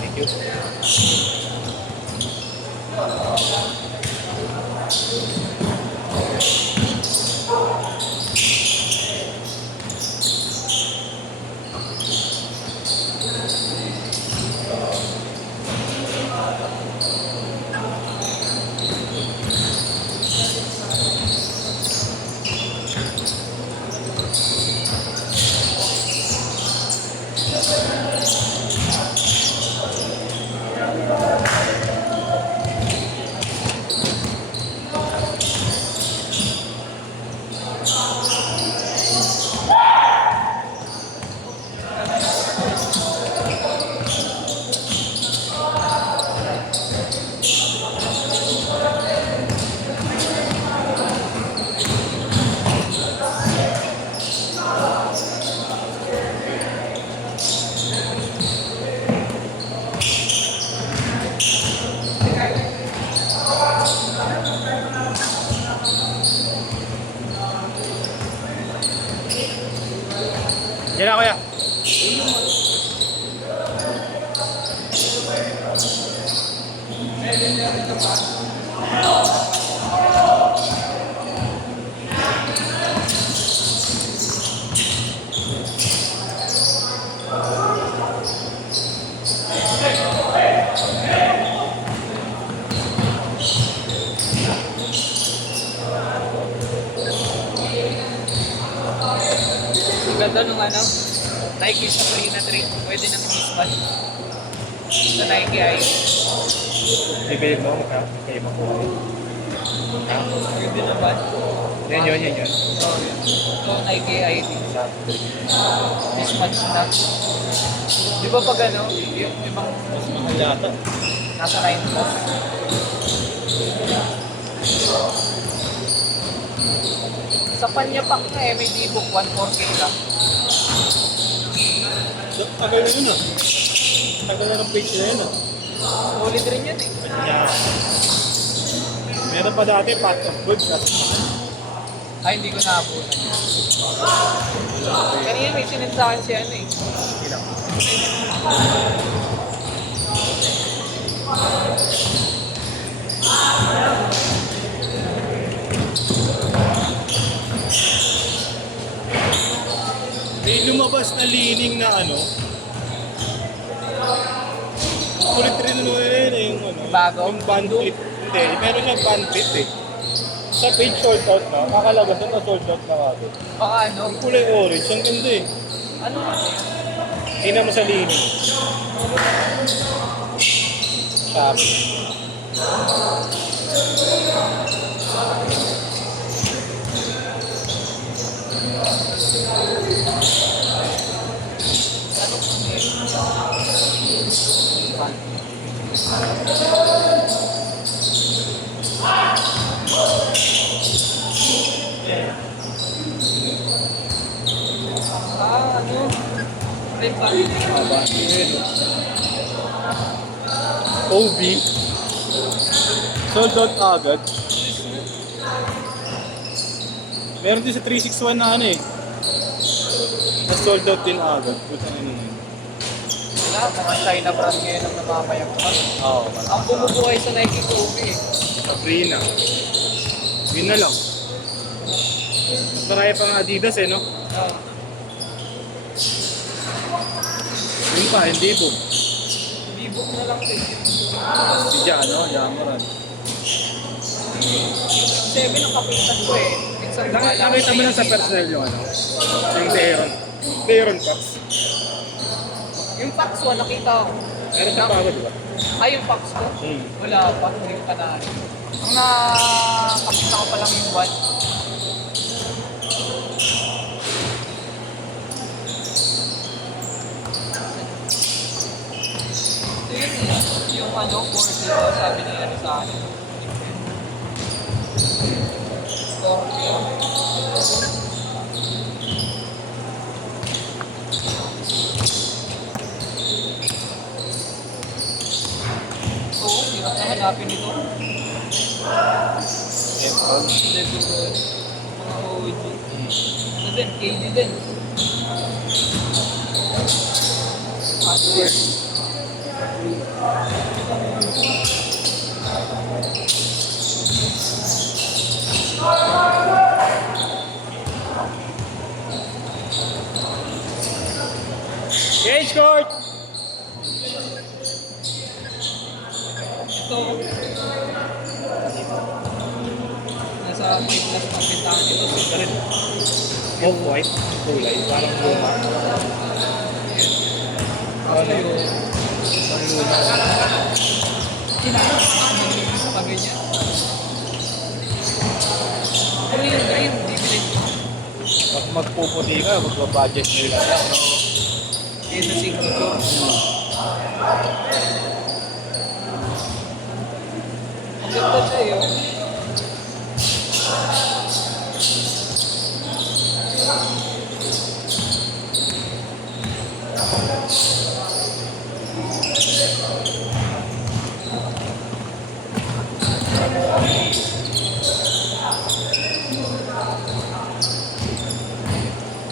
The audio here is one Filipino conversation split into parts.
Thank you. Diyan na kuya. Ganda nung ano, Nike Sabrina 3, pwede nang misbad. Sa Nike ay Bibili mo ka. Kaya makuha. pwede naman. Yan. So, ito Nike ID. Mismatch na. Di ba pag ano, yung ibang Mas mahal yata. nasa 9 po. Sa Panyapak na eh, may D-book 1,4K lang. Tagal na yun ah. Tagal na ng page na yun ah. Ulit rin yan eh. Yan. Meron pa dati, Path of Good. Kasi Ay, hindi ko naabutan. Kanina may sinend sa akin si ano eh. ilang. May lumabas na lining na ano. Kulit rin ano yun eh, yung ano. Bago? Yung band clip. Hindi, meron siyang band clip eh. Sa page sold out na, kakalabas na sold out na agad. Baka ano, Ang kulay orange, ang ganda eh. ano ba? Tingnan mo sa lining. Shopee. Ano? Red band. Haba. Yun. OB. Sold out agad. Meron din sa 361 na ano eh. Na sold out din agad. Puta na yun. Wala, mga China brand ngayon ang namamayang ka. Oo. Ang bumubuhay sa Nike Kobe eh. Sabrina. Yun na lang. Mas marami pang Adidas eh no? Yun pa, hindi po. D-book na lang eh. Si Jano, Jamoran. 7 ang kapitan ko eh. Minsan Nakita mo lang sa personal yung ano? Yung Deron. Deron Pax. Yung Pax 1 nakita ko. Meron sa pagod, di ba? Ay, yung Pax ko? Wala pa, hindi ko pa na. Ang nakakita ko pa lang yung 1. Ito yun eh, yung ano, 4-0, sabi niya ano sa akin. 4-0. Oo, hirap na hanapin ito. Apple. Level roll. Mga OG. Ano din, KD din. Hardware. Cage court! Ito. Nasa may plus pagpintahan ito. Ito rin. Off-white. Kulay. Parang luma. Ano yung Parang luma. sa ganyan. Pero yun, ayun, bibili. Pag magpuputi ka, magbabudget mo yun. Yan sa signature. Ang ganda siya yun.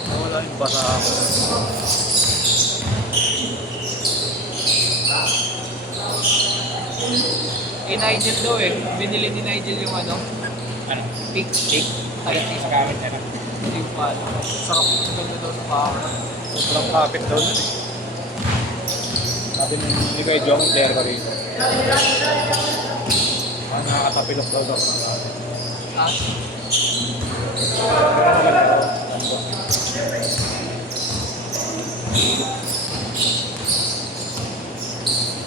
Wala yung basa ako. Eh, Nigel daw eh. Binili ni Nigel yung ano, Ano? pick. Cake? Ay, Sa gamit niya na. hindi ko alam. Sarap ang ganda daw sa power. Sobrang kapit daw nun eh. Sabi ni Kuya Jong, player ka rito. Nakakatapilok daw daw. Ah,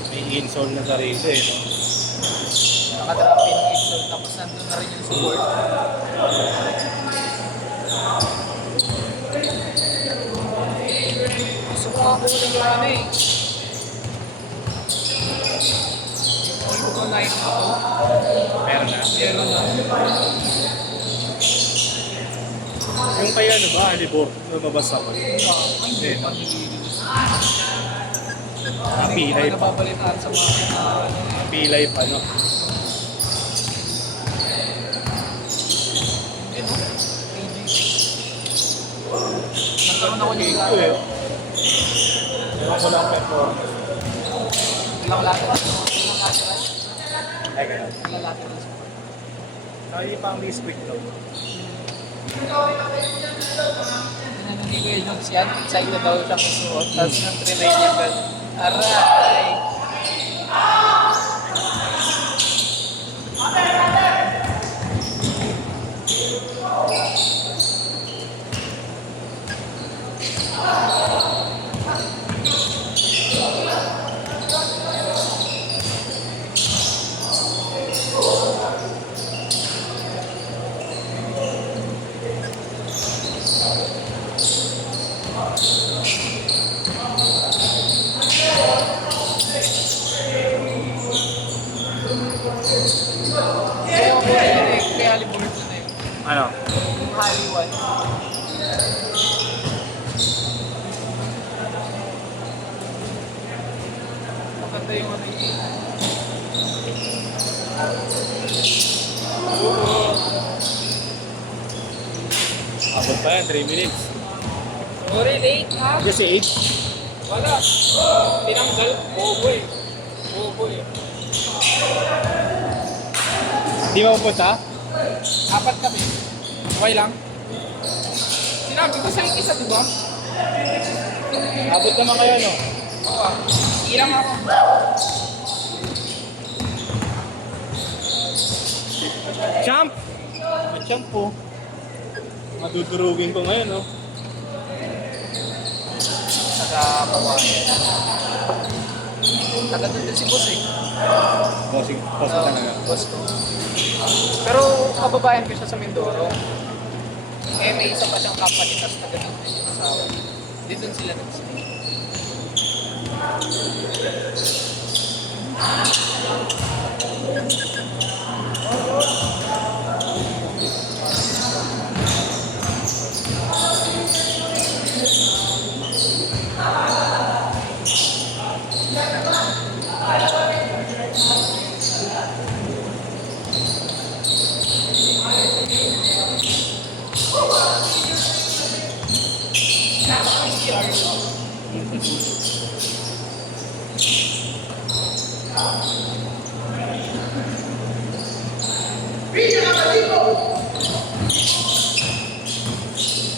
May insole na sarili eh. No? nakadrop in insult. Tapos nandun na rin yung support. Gusto ko nga kunin yung ano eh. Yung all ko na ito. Meron na. Meron na. Yung kaya ano ba, Alibor, lumabas ako. Ay, hindi pa nililinis. Napilay Hindi ko pa. pa nababalitaan sa mga ano. Napilay pa, no? Yun o. Nagkaroon ako Cake ng ko eh. Ewan ko lang performance. ilang lateral. Ilang lateral. Ay, ganun. Ilang lateral. Ay, pang this week daw. Tinanong ni Kuya Jones yan, excited daw siyang isuot. Tapos nang trinay niya ba, aray! Kaya ako yun eh, kaya Liburd na yun. Ano? Yung Hollywood. Maganda yung ano yun. Abot pa yan, 3 minutes. Sorry, late ha? Kasi 8. Wala. Tinanggal. Boboy. Boboy. Di ba pupunta? Apat kami. Okay lang. Sinabi ko sa isa, di ba? Abot naman kayo, no? Oo. Ilang ako. Champ! May champ po. Madudurugin ko ngayon, no? Taga Kawayan. Taga doon din si boss eh. Bossing, boss ko talaga. Boss ko. Pero kababayan ko siya sa Mindoro. Eh may isa pa siyang company tapos taga doon din yung asawa. Di doon sila nag-stay.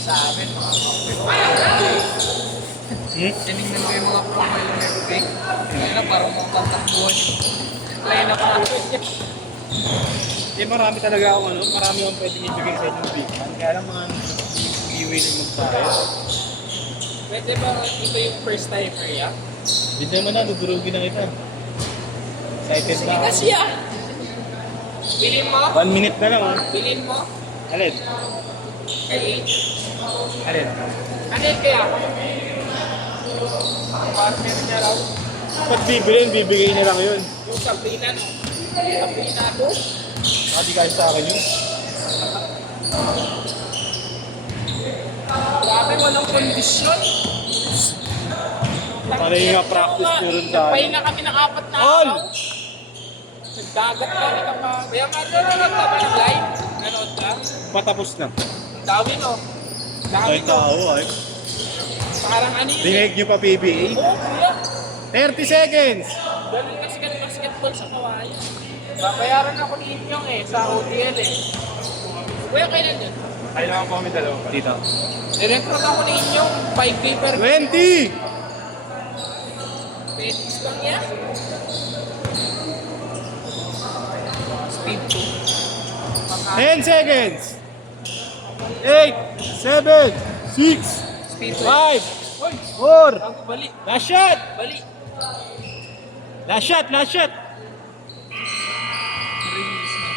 Sa amin, mga kapatid. Tinignan ko yung mga profile ng FB. Yun na, parang mga tatakbuhan. Play na pa natin. Eh, marami talaga akong marami akong pwedeng ibigay sa inyong big man. Kaya lang mga giveaway na magbayad. Pwede ba ito yung first timer ya? Hindi naman na, dudurugin na kita. Excited Sige na ako. kasi ah. Bilhin mo? 1 minute na lang, Bilhin mo? Alin? Kay H. Alin? Ano yun kaya? Ang partner niya raw. Pag bibilin, bibigay na lang yun. Yung Sabrina no? Sabrina to? Hindi kasi sa akin yun. Grabe, walang kondisyon. Para yung mga practice ko rin tayo. Nagpahinga kami ng 4 na All! araw. Nagdagat kami kapag... Kaya nga, nanonood ka ba ng live? Nanonood ka? Patapos na. Ang dami no? Dami Ay, no? tao ay. Parang ano yun eh. Dinig nyo pa PBA? Oo, kuya. 30 seconds! Ganun kasi basketball sa kawayan. Babayaran ako ni Inyong eh, sa OTL eh. Kuya, kailan yun? Kailangan po kami dalawa. Dito. Nirekrut ako ni Inyong 5K per 20! petis lang yan. Speed 2. 10 seconds! 8, 7, 6, Speed 2. 5, Hoy! 4, Bago bali. last shot! Bali. Last shot, last shot! Release na.